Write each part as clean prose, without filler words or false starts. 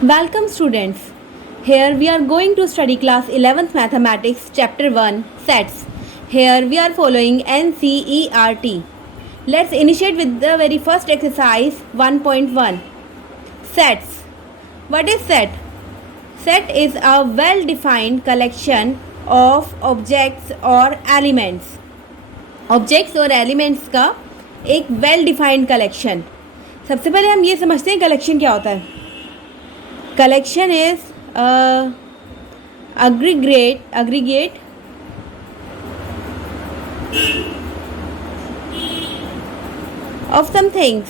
Welcome students. Here we are going to study class 11th mathematics chapter 1 sets. Here we are following NCERT. Let's initiate with the very first exercise 1.1. Sets. What is set? Set is a well defined collection of objects or elements. Objects और elements का एक well defined collection. सबसे पहले हम ये समझते हैं collection क्या होता है. Collection is aggregate of some things.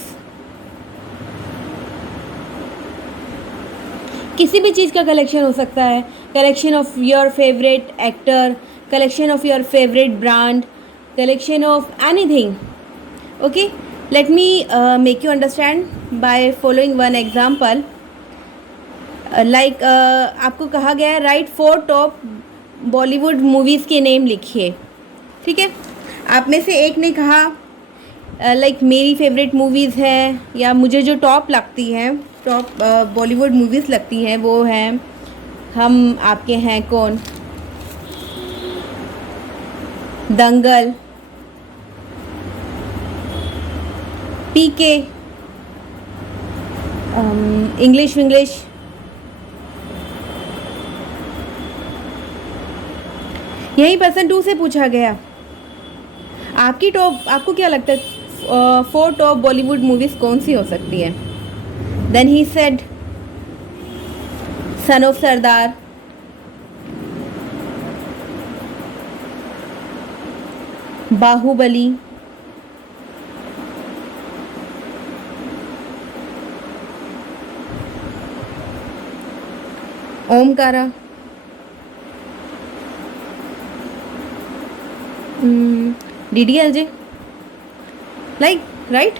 किसी भी चीज़ का कलेक्शन हो सकता है. Collection of your favourite actor, collection of your favourite brand, collection of anything. Okay, let me make you understand by following one example. आपको कहा गया है राइट 4 टॉप बॉलीवुड मूवीज़ के नेम लिखिए. ठीक है, आप में से एक ने कहा मेरी फेवरेट मूवीज़ है या मुझे जो टॉप लगती हैं, टॉप बॉलीवुड मूवीज़ लगती हैं वो हैं हम आपके हैं कौन, दंगल, पीके, इंग्लिश विंग्लिश. यही पर्सन 2 से पूछा गया आपकी टॉप, आपको क्या लगता है 4 टॉप बॉलीवुड मूवीज़ कौन सी हो सकती है. Then he said son of Sardaar, Baahubali, Omkara, DDLJ. Right.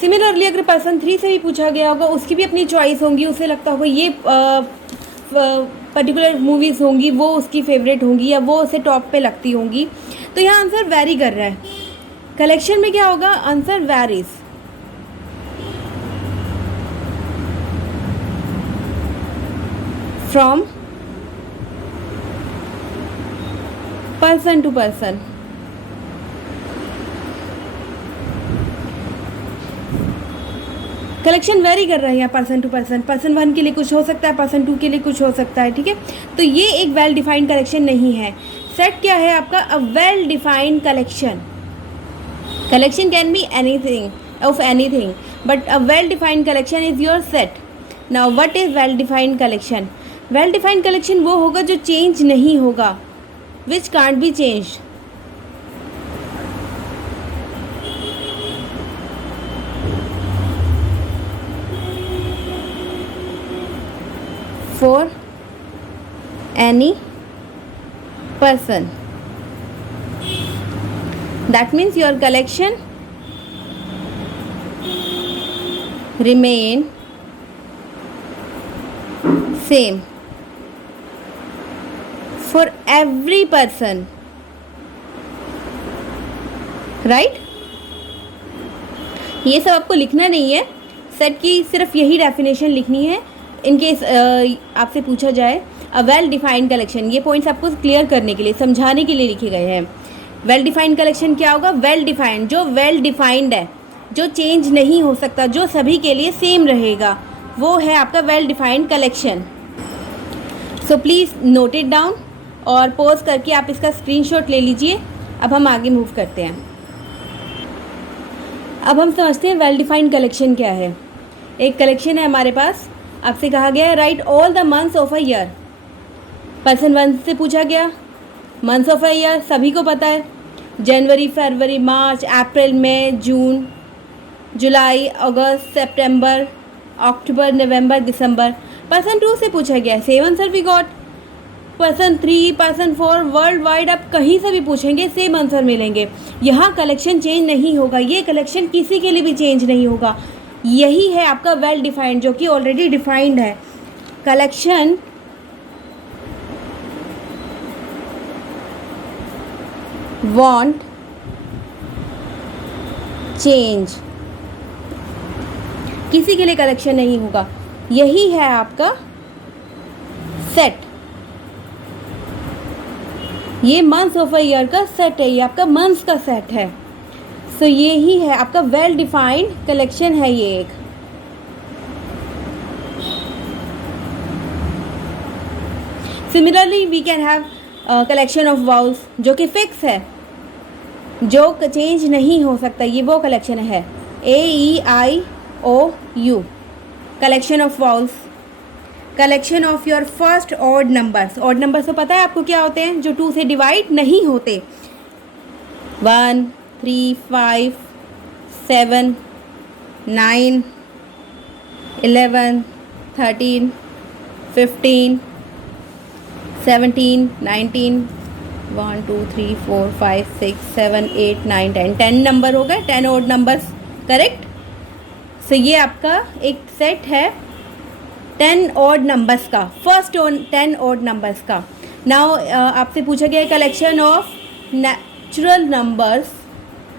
Similarly अगर पर्सन 3 से भी पूछा गया होगा, उसकी भी अपनी चॉइस होंगी, उसे लगता होगा ये पर्टिकुलर मूवीज़ होंगी, वो उसकी फेवरेट होंगी या वो उसे टॉप पे लगती होंगी. तो यहाँ आंसर वैरी कर रहा है. कलेक्शन में क्या होगा, answer varies. From person to person. Collection vary कर रहा है यहाँ पर्सन टू पर्सन. पर्सन 1 के लिए कुछ हो सकता है, पर्सन 2 के लिए कुछ हो सकता है. ठीक है, तो ये एक वेल डिफाइंड कलेक्शन नहीं है. सेट क्या है आपका, a well defined collection. Collection can be anything of anything, but a well defined collection is your set. Now what is well defined collection. Well defined collection वो होगा जो change नहीं होगा, which can't be changed. For any person. That means your collection remain same for every person. Right. ये सब आपको लिखना नहीं है, सेट की सिर्फ यही डेफिनेशन लिखनी है. इनकेस आपसे पूछा जाए अ वेल डिफाइंड कलेक्शन, ये पॉइंट्स आपको क्लियर करने के लिए, समझाने के लिए लिखे गए हैं. वेल डिफाइंड कलेक्शन क्या होगा, वेल डिफाइंड, जो वेल डिफाइंड है, जो चेंज नहीं हो सकता, जो सभी के लिए सेम रहेगा, वो है आपका well defined collection. So please note it down और पॉज करके आप इसका स्क्रीनशॉट ले लीजिए. अब हम आगे मूव करते हैं. अब हम समझते हैं वेल डिफाइंड कलेक्शन क्या है. एक कलेक्शन है हमारे पास, आपसे कहा गया है right all the months of a year. Person 1 से पूछा गया मंथ्स ऑफ अ ईयर सभी को पता है, जनवरी, फरवरी, मार्च, अप्रैल, मई, जून, जुलाई, अगस्त, सितंबर, अक्टूबर, नवंबर, दिसंबर. पर्सन 2 से पूछा गया same answer we got. Person 3, person 4, world wide आप कहीं से भी पूछेंगे सेम आंसर मिलेंगे. यहाँ कलेक्शन चेंज नहीं होगा, ये कलेक्शन किसी के लिए भी चेंज नहीं होगा. यही है आपका वेल डिफाइंड, जो कि ऑलरेडी डिफाइंड है. कलेक्शन वॉन्ट चेंज, किसी के लिए कलेक्शन नहीं होगा. यही है आपका सेट। ये मंथ्स ऑफ अ ईयर का सेट है, ये आपका मंथ्स का सेट है। सो ये ही है आपका वेल डिफाइंड कलेक्शन है ये एक। Similarly we can have collection of vowels जो कि फिक्स है, जो चेंज नहीं हो सकता, ये वो कलेक्शन है AEIOU, collection of vowels. Collection of your first odd numbers. Odd numbers तो पता है आपको क्या होते हैं, जो 2 से डिवाइड नहीं होते। 1 3 5 7 9 11 13 15 17 19 1 2 3 4 5 6 7 8 9 10 10 नंबर हो गए, 10 ऑड नंबर्स, करेक्ट। सो ये आपका एक सेट है 10 ऑड नंबर्स का, फर्स्ट 10 ऑड नंबर्स का। नाउ आपसे पूछा गया है collection of natural numbers.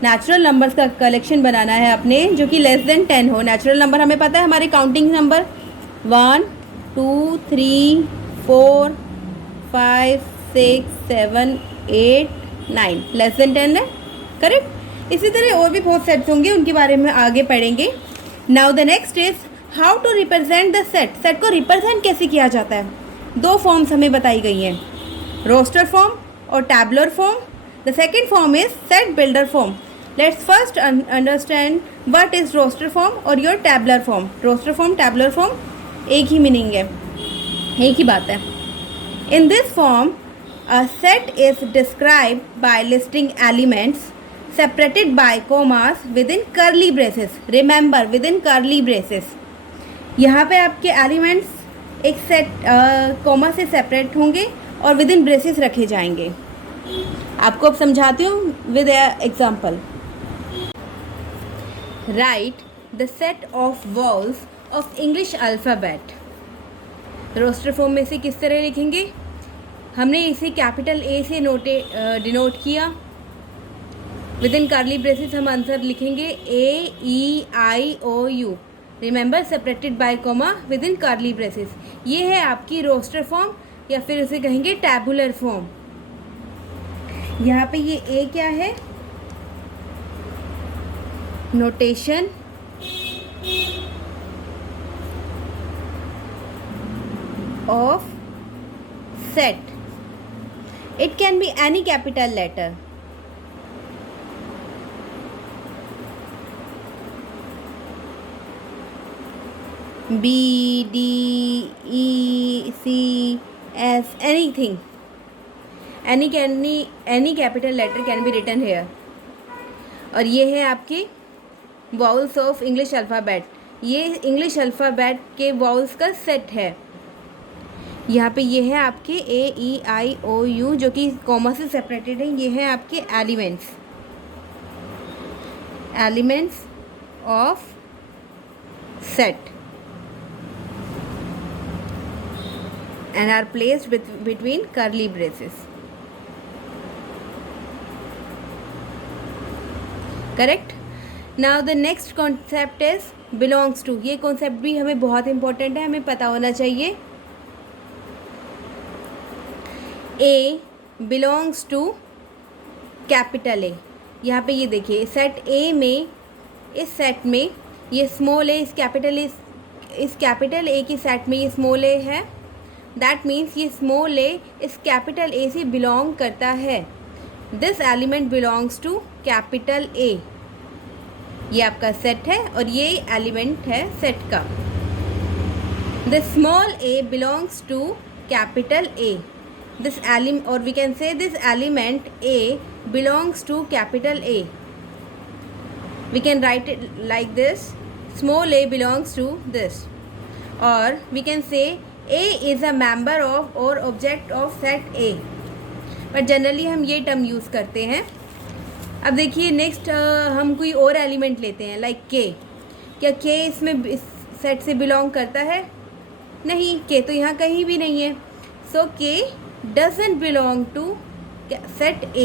Natural numbers का कलेक्शन बनाना है अपने जो कि लेस देन 10 हो। नेचुरल नंबर हमें पता है हमारे काउंटिंग नंबर 1 2 3 4 5 6 7 8 9, लेस देन 10 है, करेक्ट। इसी तरह और भी बहुत सेट्स होंगे, उनके बारे में आगे पढ़ेंगे। Now the next is how to represent the set. Set को रिप्रेजेंट कैसे किया जाता है। 2 फॉर्म्स हमें बताई गई हैं, रोस्टर फॉर्म और tabular form. The second form is set builder form. Let's first understand what is roster form और your tabular form. Roster form, tabular form एक ही मीनिंग है, एक ही बात है। In this form, a set is described by listing elements separated by commas within curly braces. Remember, within curly braces. यहाँ पे आपके एलिमेंट्स एक सेट कॉमा से सेपरेट होंगे और विदिन ब्रेसेस रखे जाएंगे। आपको अब समझाती हूँ with example. Write the set of vowels of English alphabet. Roster form में से किस तरह लिखेंगे, हमने इसे कैपिटल ए से डिनोट किया। विद इन कर्ली ब्रेसेस हम आंसर लिखेंगे AEIOU। Remember, separated by comma with in curly braces. ये है आपकी रोस्टर फॉर्म या फिर उसे कहेंगे टैबुलर फॉर्म। यहाँ पे ये ए क्या है, notation of set. It can be any capital letter. B, D, E, C, S, anything. Any capital letter can be written here. और ये है आपके vowels of English alphabet. ये इंग्लिश अल्फ़ाबेट के vowels का सेट है। यहाँ पे ये है आपके AEIOU जो कि कॉमा से सेपरेटेड है। ये है आपके elements of set and are placed between curly braces, correct. Now the next concept is belongs to. ये कॉन्सेप्ट भी हमें बहुत इंपॉर्टेंट है, हमें पता होना चाहिए। A belongs to capital A. यहाँ पे ये देखिए सेट ए में, इस सेट में ये स्मॉल ए, इस कैपिटल ए की सेट में ये स्मॉल ए है। दैट मीन्स ये स्मॉल ए इस कैपिटल ए से बिलोंग करता है। This element belongs to capital A. ये आपका सेट है और ये एलिमेंट है सेट का। The small a belongs to capital A. This element, or we can say this element A belongs to capital A. We can write it like this, small a belongs to this, or we can say A is a member of or object of set A. But generally हम ये term use करते हैं। अब देखिए next हम कोई और element लेते हैं लाइक K। क्या K इसमें इस सेट से बिलोंग करता है? नहीं, K तो यहाँ कहीं भी नहीं है। सो K doesn't belong to set A।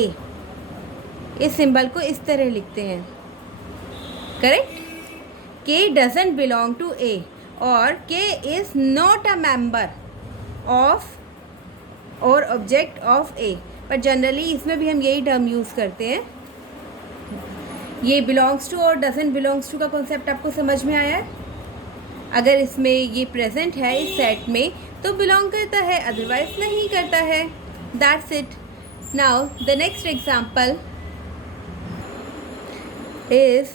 इस सिंबल को इस तरह लिखते हैं, correct. K doesn't belong to A। और K is not a member of और ऑब्जेक्ट ऑफ A, पर जनरली इसमें भी हम यही टर्म यूज़ करते हैं। ये बिलोंग्स टू और डजंट बिलोंग्स टू का कॉन्सेप्ट आपको समझ में आया है? अगर इसमें ये प्रेजेंट है इस सेट में तो बिलोंग करता है, अदरवाइज नहीं करता है। That's it. Now the next example is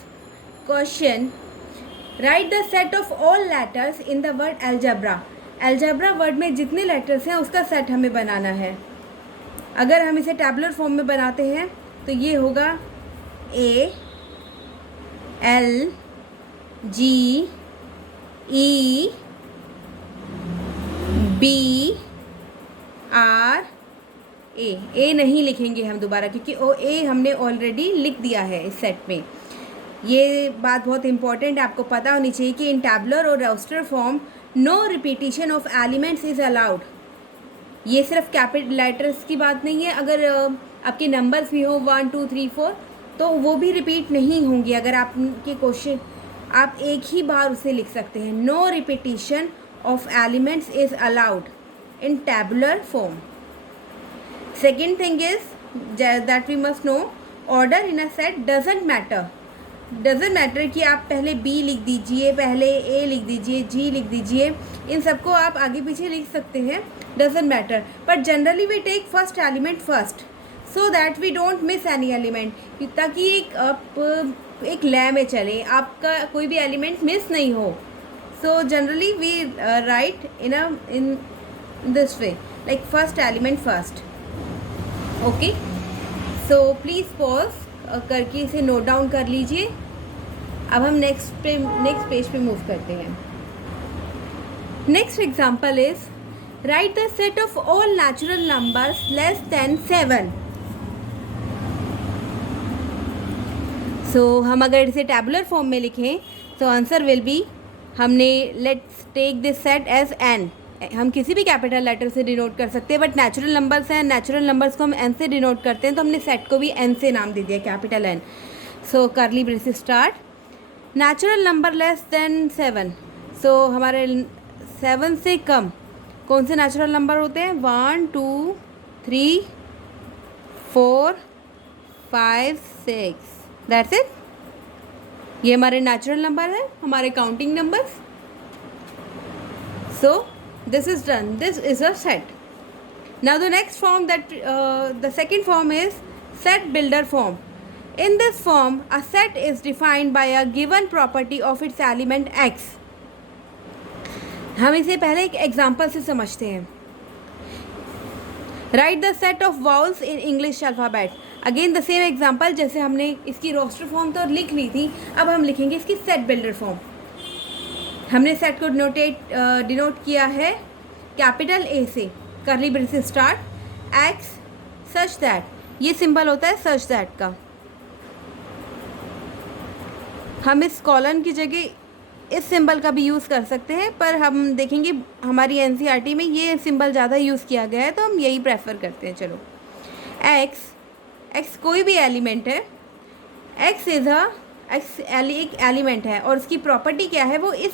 question, right the set of all letters in the word algebra. Algebra word में जितने लेटर्स हैं उसका सेट हमें बनाना है। अगर हम इसे टैबुलर फॉर्म में बनाते हैं तो ये होगा A L G E B R A नहीं लिखेंगे हम दोबारा, क्योंकि ओ A हमने ऑलरेडी लिख दिया है इस सेट में। ये बात बहुत इंपॉर्टेंट आपको पता होनी चाहिए कि इन टैबुलर और roster form no repetition of elements is allowed. ये सिर्फ कैपिटल लेटर्स की बात नहीं है, अगर आपके नंबर्स भी हो 1 2 3 4 तो वो भी रिपीट नहीं होंगे। अगर आपके क्वेश्चन आप एक ही बार उसे लिख सकते हैं। No repetition of elements is allowed in tabular form. Second thing is that we must know, order in a set doesn't matter. Doesn't matter कि आप पहले B लिख दीजिए, पहले A लिख दीजिए, G लिख दीजिए, इन सबको आप आगे पीछे लिख सकते हैं, doesn't matter. But generally we take first element first so that we don't miss any element, ताकि एक लय में चले, आपका कोई भी एलिमेंट मिस नहीं हो। So generally we write in this way, like first element first. Okay, so please pause करके इसे नोट डाउन कर लीजिए। अब हम नेक्स्ट पेज पे मूव करते हैं। Next example is, write the set of all natural numbers less than 7। So हम अगर इसे टैबुलर फॉर्म में लिखें तो आंसर विल बी, हमने let's take this set as n। हम किसी भी कैपिटल लेटर से डिनोट कर सकते हैं, बट नेचुरल नंबर्स हैं, नेचुरल नंबर्स को हम n से डिनोट करते हैं, तो हमने सेट को भी n से नाम दे दिया, capital N। So curly braces start, natural number less than 7। So हमारे 7 से कम कौन से नेचुरल नंबर होते हैं? 1 2 3 4 5 6। That's it. ये हमारे नेचुरल नंबर है, हमारे counting numbers. So this is done, this is a set. Now the next form, that the second form is set builder form. In this form a set is defined by a given property of its element x. हम इसे पहले एक example से समझते हैं। Write the set of vowels in English alphabet. Again the same example, जैसे हमने इसकी रोस्टर फॉर्म तो लिख ली थी, अब हम लिखेंगे इसकी सेट बिल्डर फॉर्म। हमने सेट को डिनोट किया है कैपिटल A से, curly braces start, x such that, ये सिंबल होता है सच दैट का। हम इस कॉलन की जगह इस सिंबल का भी यूज़ कर सकते हैं, पर हम देखेंगे हमारी NCERT में ये सिंबल ज़्यादा यूज़ किया गया है, तो हम यही प्रेफर करते हैं। चलो, एक्स कोई भी एलिमेंट है, एक्स एक एलिमेंट है और उसकी प्रॉपर्टी क्या है वो इस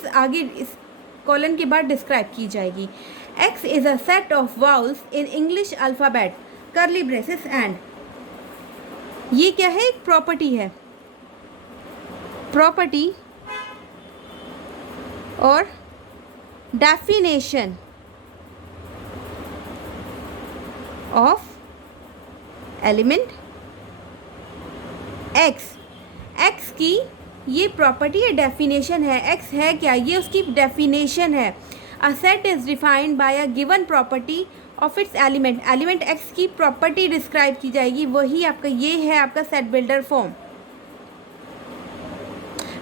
कॉलन के बाद डिस्क्राइब की जाएगी। X is a set of vowels in English alphabet, curly braces and. ये क्या है? एक प्रॉपर्टी है। प्रॉपर्टी और definition of element x. X की ये प्रॉपर्टी है, डेफिनेशन है। एक्स है क्या? ये उसकी डेफिनेशन है। A set is defined by a given property of its element. Element x की प्रॉपर्टी डिस्क्राइब की जाएगी, वही आपका ये है आपका सेट बिल्डर फॉर्म।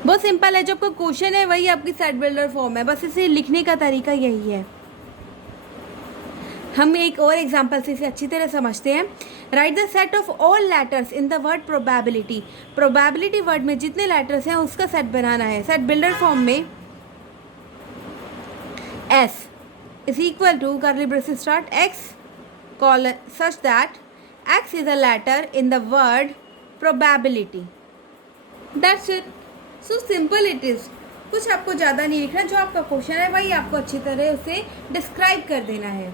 बहुत सिंपल है, जो आपका क्वेश्चन है वही आपकी सेट बिल्डर फॉर्म है, बस इसे लिखने का तरीका यही है। हम एक और एग्जांपल से इसे अच्छी तरह समझते हैं। Write the set of all letters in the word probability. Probability word में जितने लेटर्स हैं उसका सेट बनाना है। सेट बिल्डर फॉर्म में S is equal to curly braces start x colon such that x is a letter in the word probability. That's it. So simple it is. कुछ आपको ज़्यादा नहीं लिखना, जो आपका क्वेश्चन है वही आपको अच्छी तरह उसे डिस्क्राइब कर देना है।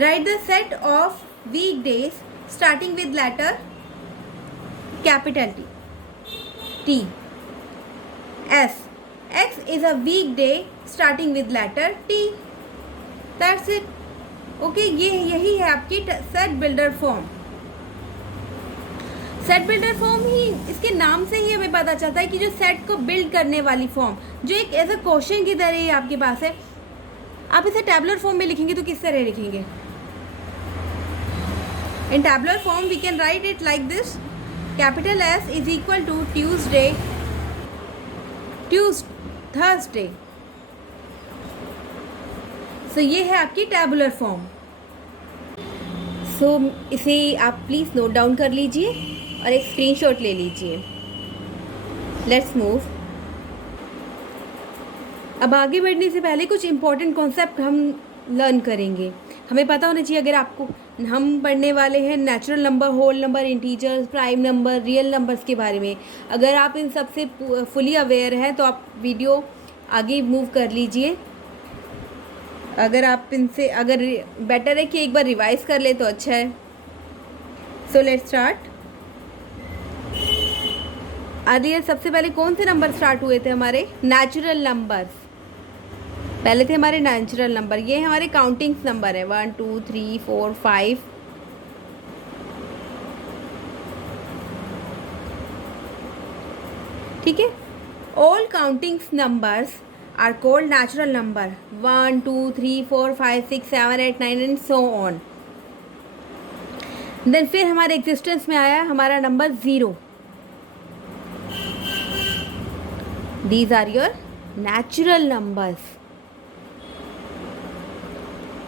Write the set of week days starting with letter capital T. S. X is a weekday starting with letter T. That's it. Okay, यही है आपकी set builder form. Set builder form ही, इसके नाम से ही हमें पता चलता है कि जो सेट को बिल्ड करने वाली फॉर्म, जो एक एज अ क्वेश्चन की तरह ही आपके पास है। आप इसे टैबुलर फॉर्म में लिखेंगे तो किस तरह लिखेंगे? In tabular form we can write it like this, capital S is equal to Tuesday, Thursday। So ये है आपकी टैबुलर फॉर्म। सो इसे आप प्लीज़ नोट डाउन कर लीजिए और एक स्क्रीनशॉट ले लीजिए। Let's move. अब आगे बढ़ने से पहले कुछ इम्पोर्टेंट कॉन्सेप्ट हम लर्न करेंगे। हमें पता होना चाहिए, अगर आपको, हम पढ़ने वाले हैं natural number, whole number, integers, prime number, real numbers के बारे में। अगर आप इन सब से फुली अवेयर हैं तो आप वीडियो आगे मूव कर लीजिए। अगर आप इनसे, अगर बेटर है कि एक बार रिवाइज कर ले तो अच्छा है। So let's start. अर्लियर सबसे पहले कौन से नंबर स्टार्ट हुए थे? हमारे नेचुरल नंबर्स पहले थे, हमारे नेचुरल नंबर। ये हमारे काउंटिंग्स नंबर है, 1 2 3 4 5। ठीक है, all countings numbers are called natural number. 1 2 3 4 5 6 7 8 9 and so on. Then फिर हमारे एग्जिस्टेंस में आया हमारा number 0। These are your natural numbers.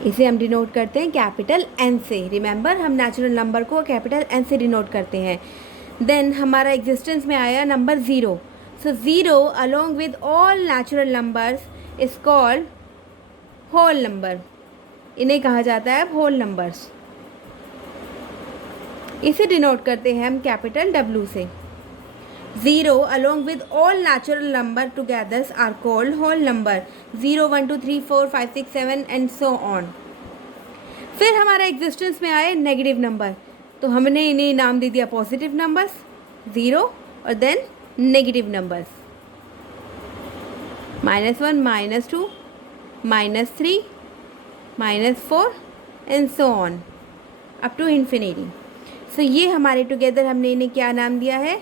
इसे हम डिनोट करते हैं कैपिटल N से। रिमेंबर, हम नेचुरल नंबर को कैपिटल N से डिनोट करते हैं। देन हमारा एग्जिस्टेंस में आया number 0। So 0 along with all natural numbers is called whole number. इन्हें कहा जाता है होल नंबर्स। इसे डिनोट करते हैं हम कैपिटल W से। 0 along with all natural number together are called whole number। 0 1 2 3 4 5 6 7 and so on। फिर हमारा एग्जिस्टेंस में आए नेगेटिव नंबर, तो हमने इन्हें नाम दे दिया पॉजिटिव नंबर्स, 0 और then negative numbers, -1 -2 -3 -4 and so on up to infinity. So ये हमारे टुगेदर हमने इन्हें क्या नाम दिया है?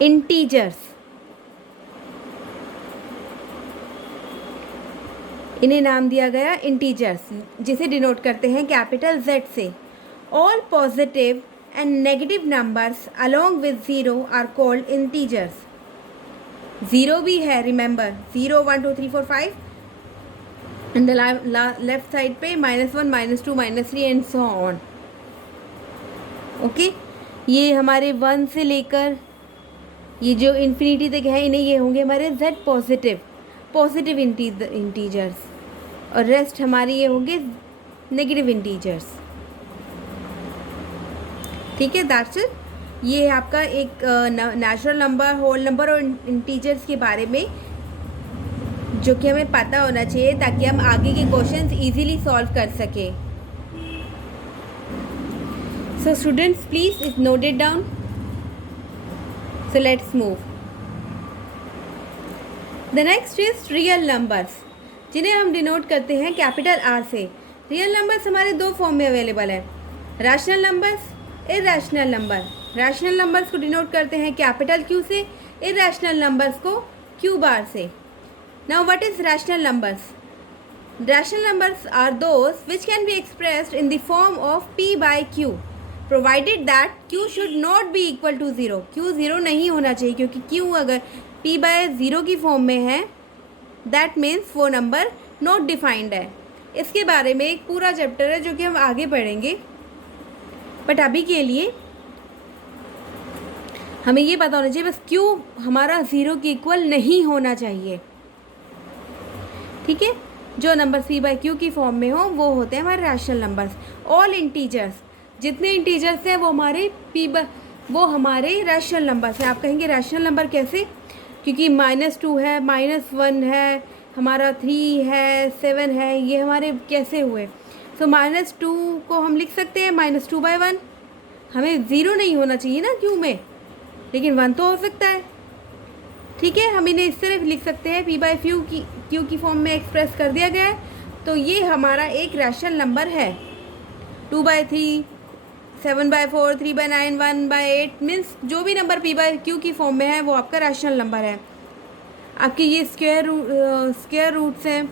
इंटीजर्स। इन्हें नाम दिया गया इंटीजर्स, जिसे डिनोट करते हैं कैपिटल Z से। All positive and negative numbers along with 0 are called integers. 0 भी है, रिमेंबर, 0 1 2 3 4 5 एंड लेफ्ट साइड पे -1 -2 -3 एंड सो ऑन। ओके, ये हमारे 1 से लेकर ये जो इन्फिनिटी तक है, इन्हें ये होंगे हमारे Z पॉजिटिव इंटीजर्स, और रेस्ट हमारे ये होंगे नेगेटिव इंटीजर्स। ठीक है, दैट्स इट। ये है आपका एक नेचुरल नंबर, होल नंबर और इंटीजर्स के बारे में, जो कि हमें पता होना चाहिए ताकि हम आगे के क्वेश्चंस इजीली सॉल्व कर सकें। So students, please it note it down. So let's move. The next is real numbers, जिन्हें हम डिनोट करते हैं कैपिटल R से। रियल नंबर्स हमारे दो फॉर्म में अवेलेबल है, rational numbers, irrational number. Rational numbers को डिनोट करते हैं कैपिटल Q से, इरैशनल नंबर्स को Q बार से। Now what is rational numbers? Rational numbers are those which can be expressed in the form of P by Q, provided that Q should not be equal to 0। Q 0 नहीं होना चाहिए, क्योंकि Q अगर P bye 0 की form में है, that means वो number not defined है। इसके बारे में एक पूरा चैप्टर है जो कि हम आगे पढ़ेंगे, बट अभी के लिए हमें ये पता होना चाहिए बस Q हमारा 0 के इक्वल नहीं होना चाहिए। ठीक है, जो नंबर P बाय Q की फॉर्म में हो वो होते हैं हमारे रैशनल नंबर्स। ऑल इंटीजर्स, जितने इंटीजर्स हैं वो हमारे रैशनल नंबर्स हैं। आप कहेंगे रैशनल नंबर कैसे? क्योंकि -2 है, -1 है, हमारा 3 है, 7 है, ये हमारे कैसे हुए? सो -2 को हम लिख सकते हैं -2/1। हमें 0 नहीं होना चाहिए ना क्यू में, लेकिन 1 तो हो सकता है। ठीक है, हम इन्हें इस तरह लिख सकते हैं, क्यू की फॉर्म में एक्सप्रेस कर दिया गया है। तो ये हमारा एक रैशनल नंबर है। 2/3, 7/4, 3/9, 1/8 मीन्स जो भी नंबर p/q की फॉर्म में है वो आपका रैशनल नंबर है। आपके ये स्क्वायर रूट्स हैं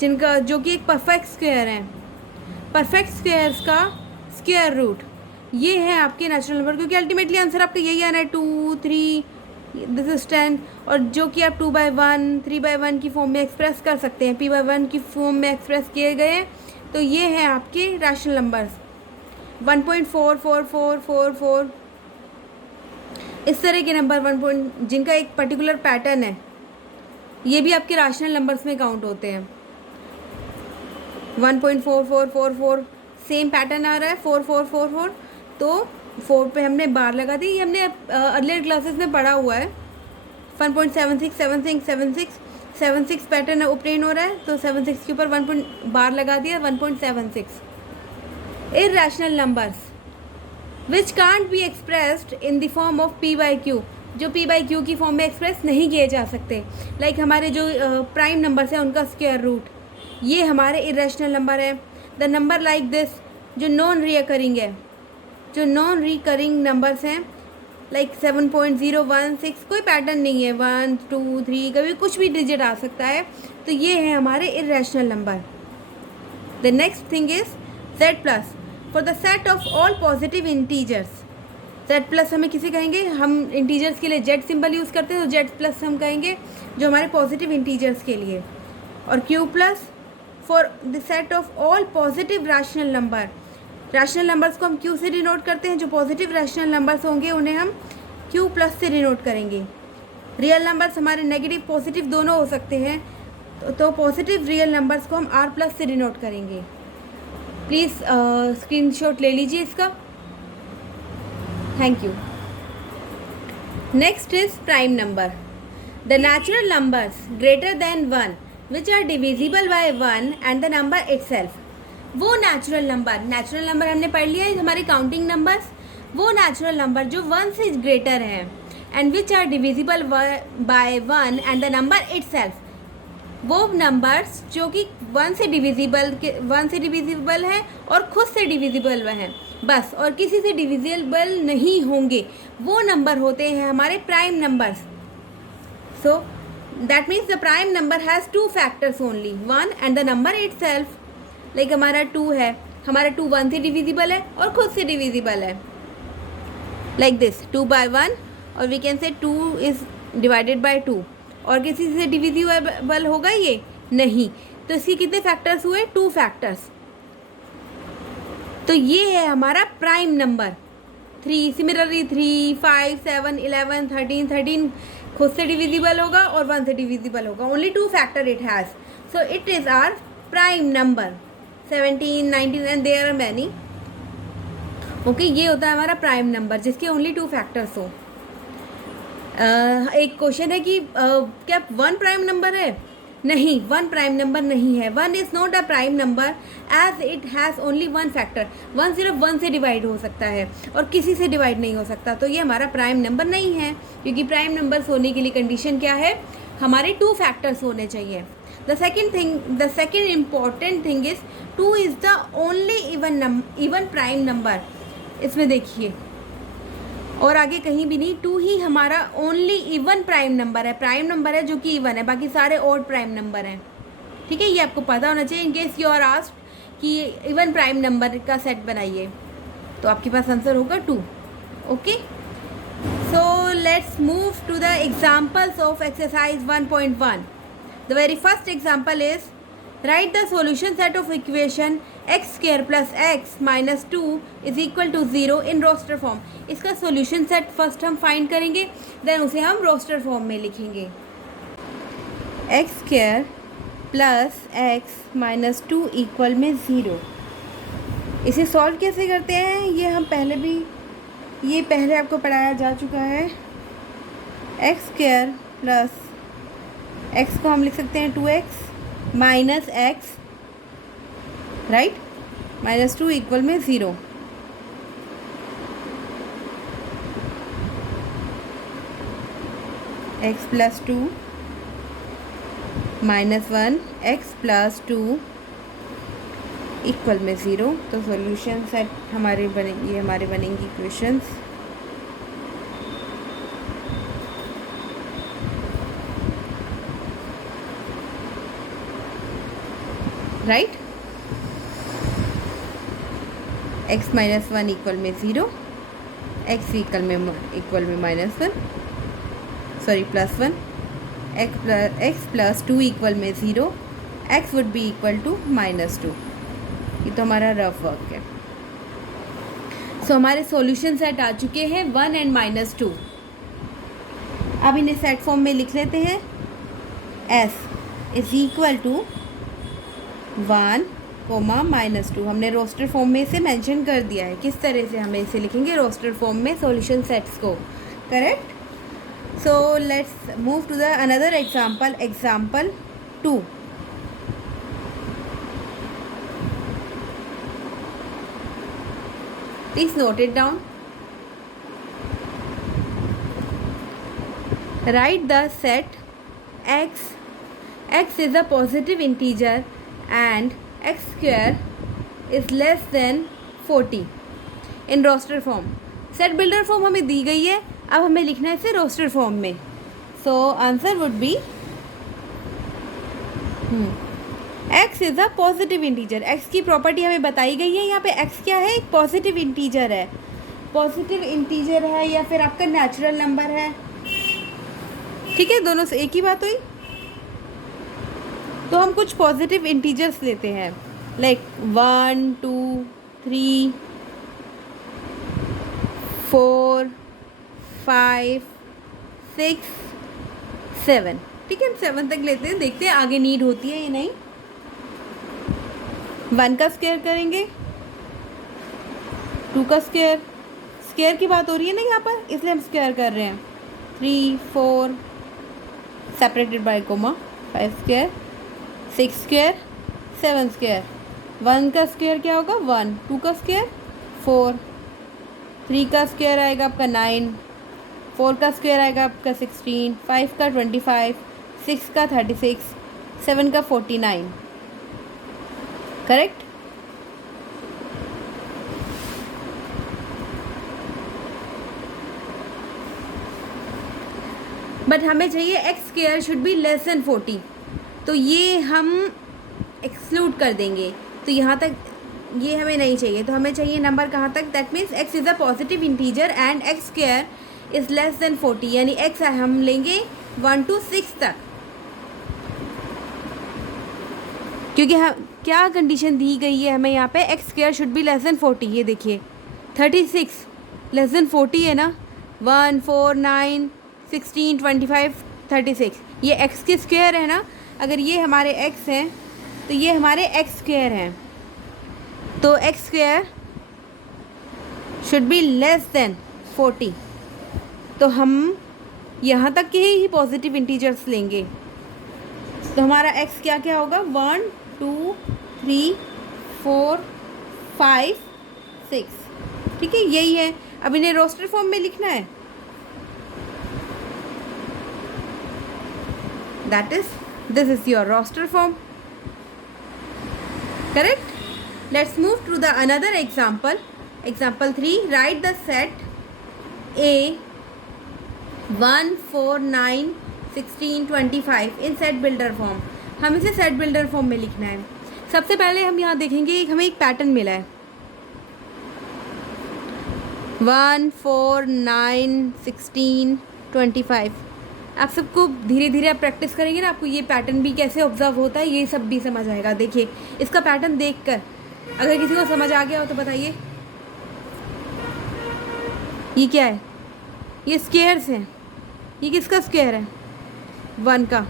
जिनका, जो कि एक परफेक्ट स्क्वायर है। परफेक्ट स्क्वायर्स का स्क्वायर रूट ये है आपके नेचुरल नंबर, क्योंकि अल्टीमेटली आंसर आपका यही आना है 2, 3, दिस इज 10। और जो कि आप 2/1, 3/1 की फॉर्म में एक्सप्रेस कर सकते हैं, p/1 की फॉर्म में एक्सप्रेस किए गए हैं। तो ये हैं आपके रैशनल नंबर्स 1.44444, इस तरह के नंबर जिनका एक पर्टिकुलर पैटर्न है, ये भी आपके रैशनल नंबर्स में काउंट होते हैं। 1.4444 सेम पैटर्न आ रहा है 4444, तो 4 पे हमने बार लगा दी। ये हमने अर्लियर क्लासेस में पढ़ा हुआ है। 1.76 पैटर्न ओपन हो रहा है, तो 76 के ऊपर 1 बार लगा दिया, 1.76। Irrational numbers which can't be expressed in the form of p/q, जो p/q की फॉर्म में एक्सप्रेस नहीं किए जा सकते। लाइक हमारे जो प्राइम नंबर्स हैं उनका स्क्वायर रूट, ये हमारे इर्रेशनल नंबर है। द नंबर लाइक दिस, जो नॉन रिकरिंग है, जो नॉन रिकरिंग नंबर्स हैं, लाइक 7.016, कोई पैटर्न नहीं है, 1, 2, 3, कभी कुछ भी डिजिट आ सकता है। तो ये है हमारे irrational number. The next thing is z+, for the set of all positive integers. z+ हमें किसे कहेंगे? हम इंटीजर्स के लिए z सिंबल यूज़ करते हैं, तो z+ हम कहेंगे जो हमारे पॉजिटिव इंटीजर्स के लिए। और q+ for the set of all positive rational number. Rational numbers को हम q से डिनोट करते हैं, जो पॉजिटिव रैशनल नंबर्स होंगे उन्हें हम q+ से डिनोट करेंगे। रियल नंबर्स हमारे नेगेटिव पॉजिटिव दोनों हो सकते हैं, तो पॉजिटिव रियल नंबर्स को हम r+ से डिनोट करेंगे। प्लीज़ स्क्रीनशॉट ले लीजिए इसका। Thank you. Next is prime number. The natural numbers greater than 1 which are divisible by 1 and the number itself. वो नेचुरल नंबर हमने पढ़ लिया है, हमारे काउंटिंग नंबर्स। वो नेचुरल नंबर जो 1 से ग्रेटर हैं and which are divisible by 1 and the number itself. वो नंबर्स जो कि 1 से डिविजिबल हैं और खुद से डिविजिबल हैं बस, और किसी से डिविजिबल नहीं होंगे, वो नंबर होते हैं हमारे prime numbers. So that means the prime number has 2 factors only, 1 and the number itself. Like हमारा 2 है, हमारा 2 1 से डिविजिबल है और खुद से डिविजिबल है, लाइक दिस 2/1, और we can say 2 is divided by 2, और किसी से डिविजिबल होगा ये नहीं। तो इसके कितने फैक्टर्स हुए? 2 फैक्टर्स। तो ये है हमारा प्राइम नंबर। 3 सिमिलरली 3, 5, 7, 11, 13 खुद से डिविजिबल होगा और 1 से डिविजिबल होगा। Only 2 factor it has, so it is our prime number. 17, 19 and there are many. Okay, ये होता है हमारा प्राइम नंबर जिसके ओनली 2 फैक्टर्स हो। एक क्वेश्चन है कि क्या 1 प्राइम नंबर है? नहीं, 1 प्राइम नंबर नहीं है। 1 is not a prime number as it has only 1 factor. 1 सिर्फ 1 से डिवाइड हो सकता है और किसी से डिवाइड नहीं हो सकता, तो ये हमारा प्राइम नंबर नहीं है, क्योंकि प्राइम नंबर्स होने के लिए कंडीशन क्या है? हमारे 2 फैक्टर्स होने चाहिए। The second important thing is 2 is the only even prime number. इसमें देखिए, और आगे कहीं भी नहीं, 2 ही हमारा ओनली इवन प्राइम नंबर है। प्राइम नंबर है जो कि इवन है, बाकी सारे ऑड प्राइम नंबर हैं। ठीक है, ये आपको पता होना चाहिए। In case you are asked कि इवन प्राइम नंबर का सेट बनाइए, तो आपके पास आंसर होगा 2। Okay, so let's move to the examples of exercise 1.1। The very first example is write the solution set of equation x² + x - 2 is equal to 0 in roster form. इसका solution set first हम find करेंगे, then उसे हम roster form में लिखेंगे। x² + x - 2 equal में 0। इसे solve कैसे करते हैं? ये पहले आपको पढ़ाया जा चुका है। x² प्लस एक्स को हम लिख सकते हैं 2x minus x, right, -2 equal में 0। X plus 2 -1 x plus 2 equal में 0। तो सॉल्यूशन सेट हमारे बनेंगी इक्वेशंस। राइट, x -1 इक्वल में 0, x इक्वल में -1, सॉरी +1, x प्लस 2 इक्वल में 0, x would be equal to -2। ये तो हमारा रफ वर्क है। सो हमारे सॉल्यूशन सेट आ चुके हैं 1 एंड -2। अब इन्हें सेट फॉर्म में लिख लेते हैं। s is equal to 1, -2। हमने रोस्टर फॉर्म में इसे मेंशन कर दिया है। किस तरह से हमें इसे लिखेंगे रोस्टर फॉर्म में सॉल्यूशन सेट्स को, correct. So let's move to the another example, example 2। Please note it down. Write the set x is a positive integer and x square is less than 40 in roster form। Set builder form हमें दी गई है, अब हमें लिखना है इसे roster form में। So answer would be x is a positive integer. x की प्रॉपर्टी हमें बताई गई है। यहाँ पे x क्या है, एक पॉजिटिव इंटीजर है। पॉजिटिव इंटीजर है या फिर आपका नेचुरल नंबर है, ठीक है, दोनों से एक ही बात हुई। तो हम कुछ पॉजिटिव इंटीजर्स लेते हैं, लाइक 1 2 3 4 5 6 7, ठीक है, हम 7 तक लेते हैं, देखते हैं आगे नीड होती है या नहीं। 1 का स्क्वायर करेंगे, 2 का स्क्वायर, स्क्वायर की बात हो रही है ना यहाँ पर, इसलिए हम स्क्वायर कर रहे हैं। 3 4 separated by comma, 5 square, 6 square, 7 square. 1 का स्क्वायर क्या होगा 1, 2 का स्क्वायर 4, 3 का स्क्वायर आएगा आपका 9, 4 का स्क्वायर आएगा आपका 16, 5 का 25, 6 का 36, 7 का 49, करेक्ट। बट हमें चाहिए x square should be less than 40, तो ये हम एक्सक्लूड कर देंगे। तो यहाँ तक ये हमें नहीं चाहिए, तो हमें चाहिए नंबर कहाँ तक, that means x is a positive integer and x square is less than 40, यानी एक्स हम लेंगे 1 to 6 तक। क्योंकि हम क्या कंडीशन दी गई है हमें यहाँ पे, x square should be less than 40। ये देखिए 36 लेस देन 40 है ना, 1 4 9 16 25 36, ये एक्स के स्क्वायर है ना। अगर ये हमारे एक्स हैं तो ये हमारे एक्स स्क्वायर हैं, तो x square should be less than 40। तो हम यहाँ तक के ही पॉजिटिव इंटीजर्स लेंगे। तो हमारा एक्स क्या क्या होगा, 1 2 3 4 5 6, ठीक है, यही है। अब इन्हें रोस्टर फॉर्म में लिखना है, that is this is your roster form, correct। Let's move to the another example, example 3। write the set A 1 4 9 16 25 in set builder form। हम इसे set builder form में लिखना है। सबसे पहले हम यहाँ देखेंगे हमें एक पैटर्न मिला है, 1 4 9 16 25। आप सबको धीरे धीरे आप प्रैक्टिस करेंगे ना, आपको ये पैटर्न भी कैसे ऑब्जर्व होता है ये सब भी समझ आएगा। देखिए इसका पैटर्न देखकर अगर किसी को समझ आ गया हो तो बताइए, ये क्या है, ये स्क्वायर्स हैं। ये किसका स्क्वायर है, 1 का,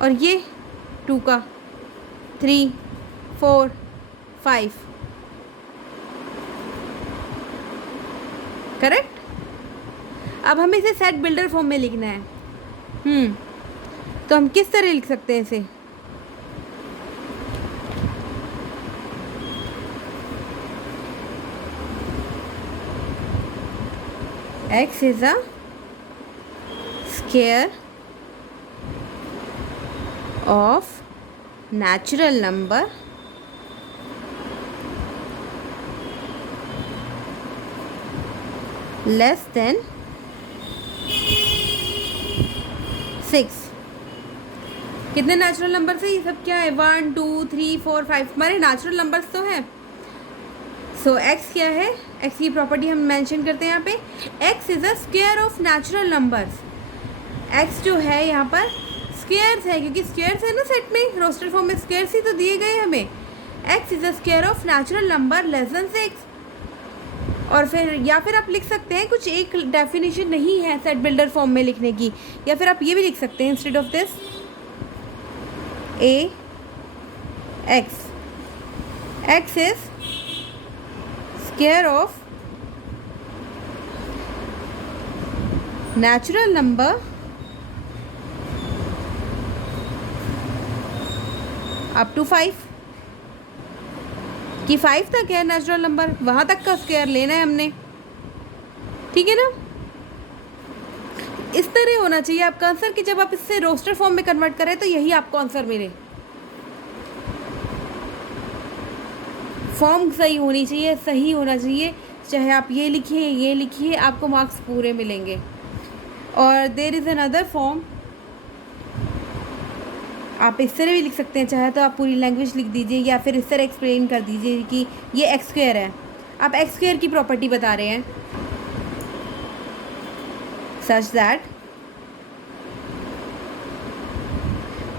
और ये 2 का, 3 4 5, करेक्ट। अब हमें इसे सेट बिल्डर फॉर्म में लिखना है। तो हम किस तरह लिख सकते हैं इसे? x is a square of natural number less than 6। कितने नेचुरल नंबर से ये सब क्या है? 1 2 3 4 5 हमारे नेचुरल नंबर्स तो हैं। सो x क्या है? x की प्रॉपर्टी हम मेंशन करते हैं यहाँ पे। x is a square of natural numbers. x जो है यहाँ पर स्क्वायर्स है, क्योंकि स्क्वायर्स है ना सेट में, रोस्टर फॉर्म में स्क्वायर्स ही तो दिए गए हमें। x is a square of natural number less then 6। और फिर या फिर आप लिख सकते हैं, कुछ एक डेफिनेशन नहीं है सेट बिल्डर फॉर्म में लिखने की, या फिर आप ये भी लिख सकते हैं instead of this a x is square of natural number up to 5 कि 5 तक है नेचुरल नंबर, वहाँ तक का स्क्वायर लेना है हमने। ठीक है ना? इस तरह होना चाहिए आपका आंसर कि जब आप इससे रोस्टर फॉर्म में कन्वर्ट करें तो यही आपको आंसर मिले। फॉर्म सही होनी चाहिए, सही होना चाहिए, चाहे आप ये लिखिए, आपको मार्क्स पूरे मिलेंगे। और देयर इज़ अनदर फॉर्म, आप इस तरह भी लिख सकते हैं, चाहे तो आप पूरी लैंग्वेज लिख दीजिए या फिर इस तरह एक्सप्लेन कर दीजिए कि ये एक्स स्क्वायर है। आप एक्स स्क्वायर की प्रॉपर्टी बता रहे हैं, such that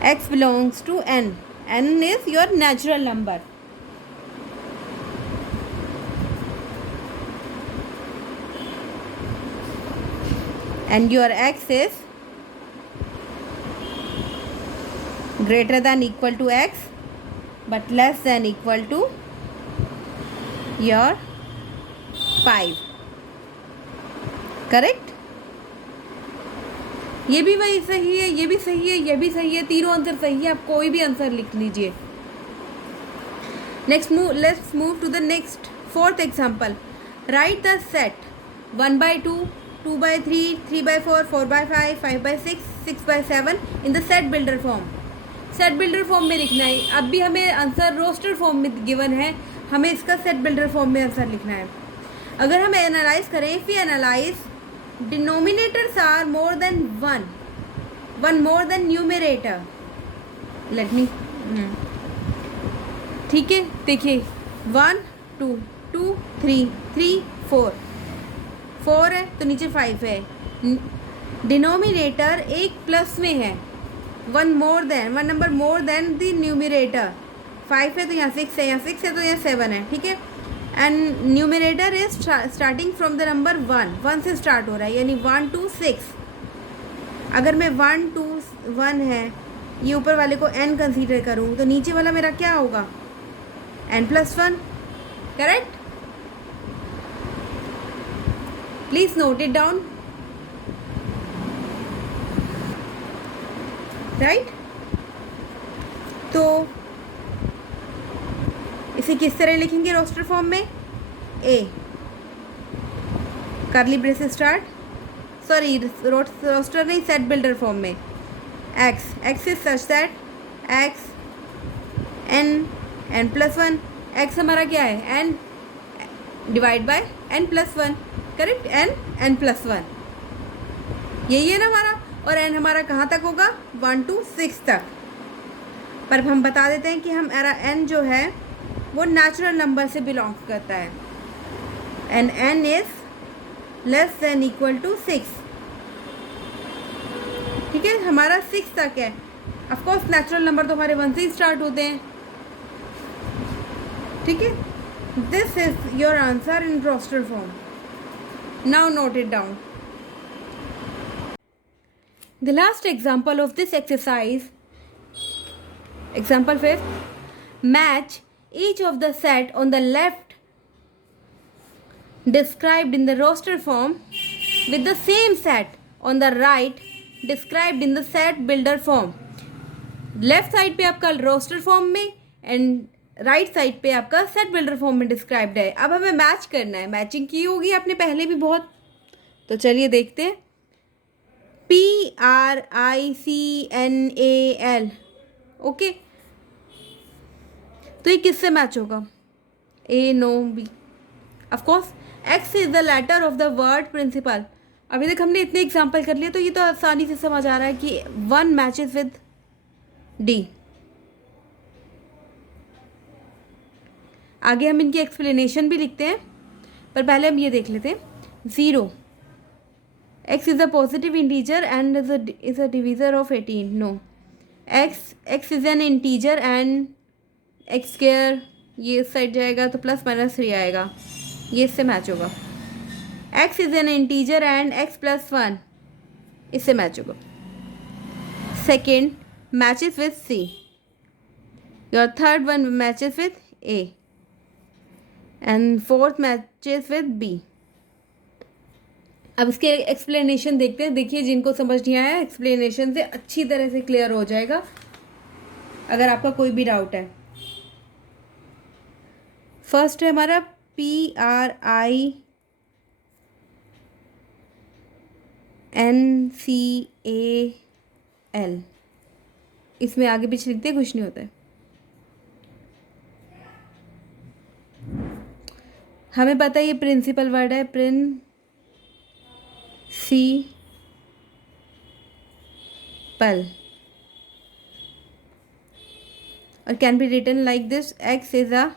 x belongs to n is your natural number, and your x is greater than equal to x but less than equal to your 5। Correct? ये भी वही सही है, ये भी सही है, ये भी सही है, तीनों आंसर सही है। आप कोई भी आंसर लिख लीजिए। Let's move to the next fourth example. Write the set 1/2 2/3 3/4 4/5 5/6 6/7 in the set builder form. Set builder form में लिखना है। अब भी हमें आंसर रोस्टर फॉर्म में गिवन है, हमें इसका सेट बिल्डर फॉर्म में आंसर लिखना है। अगर हम एनालाइज करें, if we analyse denominators are more than one more than numerator, let me ठीक है, देखिए 1 2 2 3 3 4 है तो नीचे 5 है। डिनोमिनेटर एक प्लस में है, one number more than the numerator. 5 है तो यहाँ 6 है, यहाँ 6 है तो यहाँ 7 है। ठीक है, and numerator is starting from the number 1 से स्टार्ट हो रहा है, यानी 1 to 6। अगर मैं 1 to 1 है, ये ऊपर वाले को n कंसीडर करूँ तो नीचे वाला मेरा क्या होगा? n+1। Correct? Please note it down. Right? तो इसे किस तरह लिखेंगे रोस्टर फॉर्म में? A curly braces start, sorry roster नहीं, सेट बिल्डर फॉर्म में x is such that x n+1। X हमारा क्या है? n divide by n+1। Correct? n+1 यही है ना हमारा। और n हमारा कहाँ तक होगा? 1 to 6 तक। पर हम बता देते हैं कि हमारा n जो है वो नेचुरल नंबर से बिलोंग करता है, and n is less than equal to 6। ठीक है, हमारा 6 तक है। ऑफ कोर्स नेचुरल नंबर तो हमारे 1 से ही स्टार्ट होते हैं। ठीक है, this is your answer in roster form. Now note it down. The last example of this exercise, example 5, match each of the set on the left described in the roster form with the same set on the right described in the set builder form. Left side पे आपका roster form में and right side पे आपका set builder form में described है। अब हमें match करना है, मैचिंग की होगी आपने पहले भी बहुत, तो चलिए देखते हैं। PRICNAL, ओके, तो ये किससे मैच होगा? A, no, B, of course X is the letter of the word principal. अभी तक हमने इतने एग्जाम्पल कर लिए तो ये तो आसानी से समझ आ रहा है कि 1 मैचेस विद D। आगे हम इनकी एक्सप्लेनेशन भी लिखते हैं, पर पहले हम ये देख लेते हैं। 0, x is a positive integer and is a divisor of 18, no, x is an integer and x square, ये इस साइड जाएगा तो प्लस माइनस 3 आएगा, ये इससे मैच होगा। x is an integer and x plus 1, इससे मैच होगा। Second matches with C, your third one matches with A and fourth matches with B। अब इसके एक्सप्लेनेशन देखते हैं। देखिए, जिनको समझ नहीं आया एक्सप्लेनेशन से अच्छी तरह से क्लियर हो जाएगा अगर आपका कोई भी डाउट है। फर्स्ट है हमारा PRINCAL, इसमें आगे पीछे लिखते हैं, कुछ नहीं होता है। हमें पता है ये प्रिंसिपल वर्ड है, प्रिंसिपल, और can be written like this. X is a,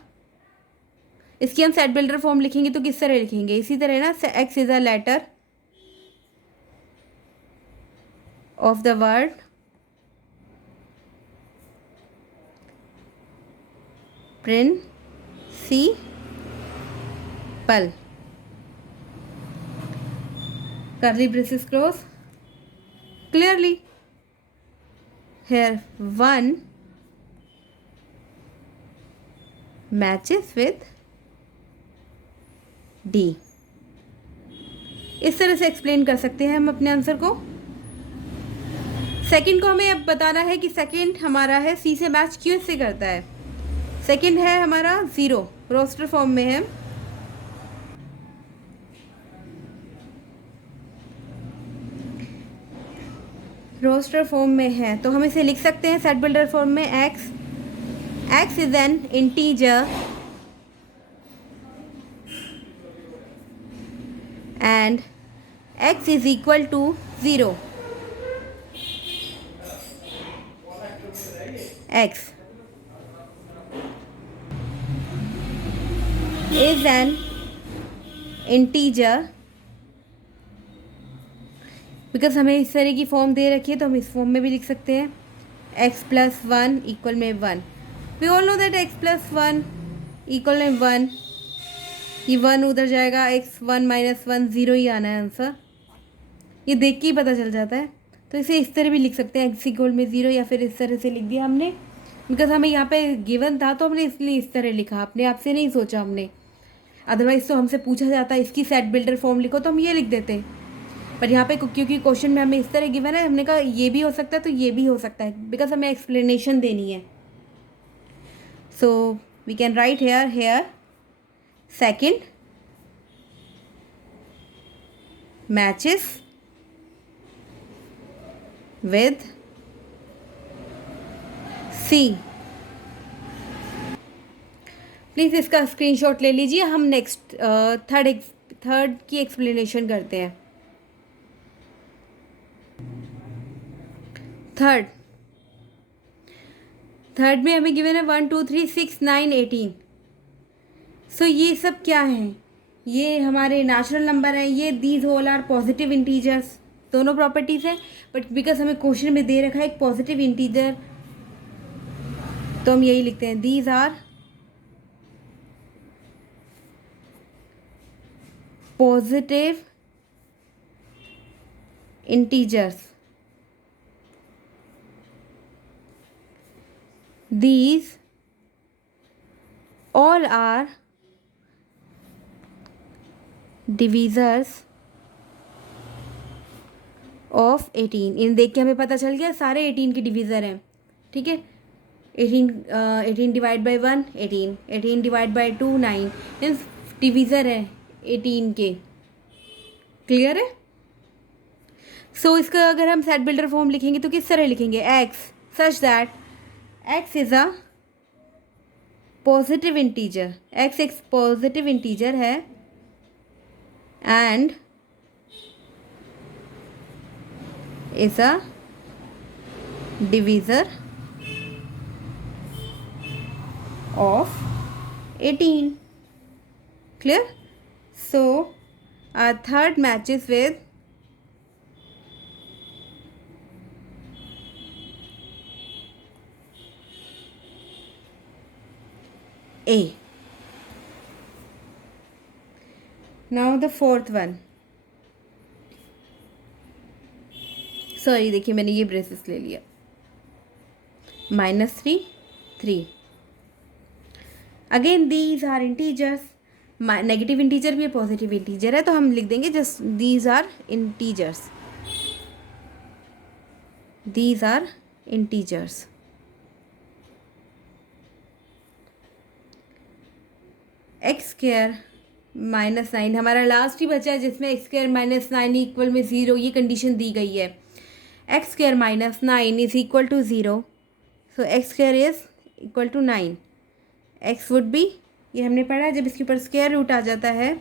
इसकी हम सेट बिल्डर फॉर्म लिखेंगे तो किस तरह लिखेंगे? इसी तरह ना, x is a letter of the word principal, curly braces close, clearly here 1 matches with D। इस तरह से एक्सप्लेन कर सकते हैं हम अपने आंसर को। सेकंड को हमें अब बताना है कि सेकंड हमारा है C से मैच क्यों इससे करता है। सेकंड है हमारा 0, रोस्टर फॉर्म में है, रोस्टर फॉर्म में है तो हम इसे लिख सकते हैं सेट बिल्डर फॉर्म में। x is an integer and x is equal to 0। x is an integer, because हमें इस तरह की फॉर्म दे रखी है तो हम इस फॉर्म में भी लिख सकते हैं। x प्लस 1 इक्वल में 1, we all know that x plus 1 equal में 1, ये 1 उधर जाएगा, x 1 माइनस 1 0 ही आना है आंसर, ये देख के ही पता चल जाता है। तो इसे इस तरह भी लिख सकते हैं, x इक्वल में 0, या फिर इस तरह से लिख दिया हमने, बिकॉज हमें यहाँ पे गिवन था तो हमने इसलिए इस तरह लिखा, अपने आप से नहीं सोचा हमने। अदरवाइज़ तो हमसे पूछा जाता है इसकी सेट बिल्डर फॉर्म लिखो तो हम ये लिख देते, पर यहाँ पे क्योंकि क्वेश्चन में हमें इस तरह गिवन है, हमने कहा ये भी हो सकता है तो ये भी हो सकता है, बिकॉज हमें एक्सप्लेनेशन देनी है। So we can write here second matches with C। Please इसका स्क्रीनशॉट ले लीजिए। हम नेक्स्ट थर्ड की एक्सप्लेनेशन करते हैं। थर्ड में हमें गिवन है 1 2 3 6 9 18। सो ये सब क्या है? ये हमारे नेचुरल नंबर हैं, ये these whole are positive integers, दोनों प्रॉपर्टीज़ हैं, बट बिकॉज हमें क्वेश्चन में दे रखा है एक पॉजिटिव इंटीजर तो हम यही लिखते हैं, these are positive integers, these all are divisors of 18। इन देख के हमें पता चल गया सारे 18 के डिवीज़र हैं, ठीक है। 18 divide by 1 18, 18 divide by 2 9, means divisor है 18 के। क्लियर है। सो इसका अगर हम सेट बिल्डर फॉर्म लिखेंगे तो किस तरह लिखेंगे, x such that x is a positive integer, x एक पॉजिटिव इंटीजर है and is a divisor of 18। Clear. So our third matches with A. Now the fourth one. Sorry देखिए मैंने ये ब्रेसेस ले लिया, -3 3। Again these are integers, negative integer भी है positive integer है, तो हम लिख देंगे just these are integers, these are integers. X square -9 हमारा लास्ट ही बचा है जिसमें एक्स स्क्वायर -9 इक्वल में 0 ये कंडीशन दी गई है। X square -9 is equal to 0, so x square is equal to 9। X would be, ये हमने पढ़ा है जब इसके ऊपर स्क्वायर रूट आ जाता है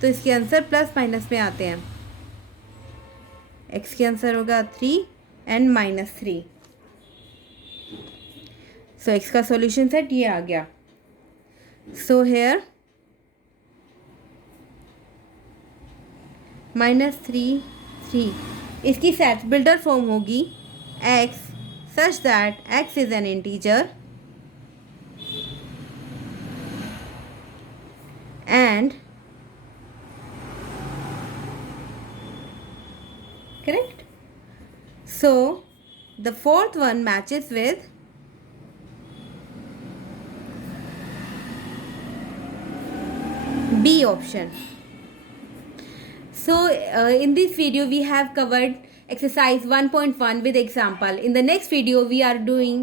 तो इसके आंसर प्लस माइनस में आते हैं। एक्स के आंसर होगा 3 एंड -3। सो एक्स का सॉल्यूशन सेट ये आ गया। सो हेयर -3 3, इसकी सेट बिल्डर फॉर्म होगी x such that x is an integer and correct. So the fourth one matches with B option. So in this video we have covered exercise 1.1 with example. In the next video we are doing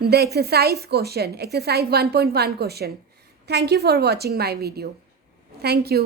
the exercise question, exercise 1.1 question. Thank you for watching my video. Thank you.